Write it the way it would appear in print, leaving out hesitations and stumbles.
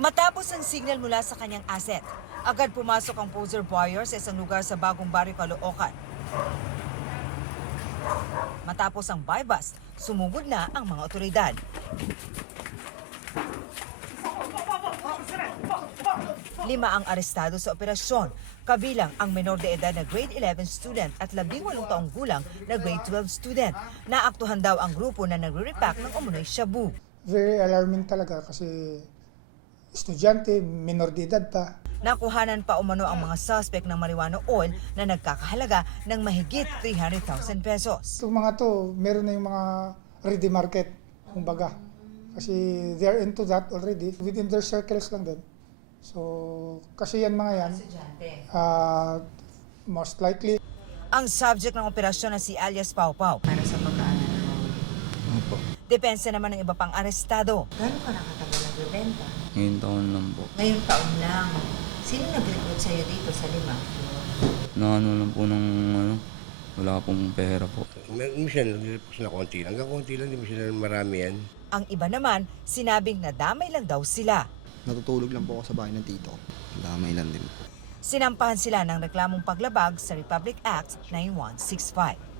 Matapos ang signal mula sa kanyang asset, agad pumasok ang poser buyer sa isang lugar sa Bagong Barrio, Caloocan. Matapos ang buy bust, sumugod na ang mga otoridad. Lima ang arestado sa operasyon, kabilang ang menor de edad na grade 11 student at 18 taong gulang na grade 12 student. Naaktuhan daw ang grupo na nagre-repack ng umunoy shabu. Very alarming talaga kasi estudyante, minor de edad pa. Nakuhanan pa umano ang mga suspect ng marijuana oil na nagkakahalaga ng mahigit 300,000 pesos. Itong mga to, meron na yung mga ready market, kumbaga. Kasi they are into that already, within their circles lang din. So, kasi yan mga yan, most likely. Ang subject ng operasyon na si alias Pau Pau. Para sa pagkaanan mo. Depensa naman ng iba pang arestado. Gano'n ka nakatagal nagbebenta? Ngayong taon lang po. Ngayong taon lang. Sino nag-recruit sa'yo dito sa Lima? Naano lang po ng wala pong pera po. Minsan nag-repos na konti lang. Hanggang konti lang, di mo sila marami yan. Ang iba naman, sinabing nadamay lang daw sila. Natutulog lang po ako sa bahay ng tito. Damay lang din po. Sinampahan sila ng reklamong paglabag sa Republic Act 9165.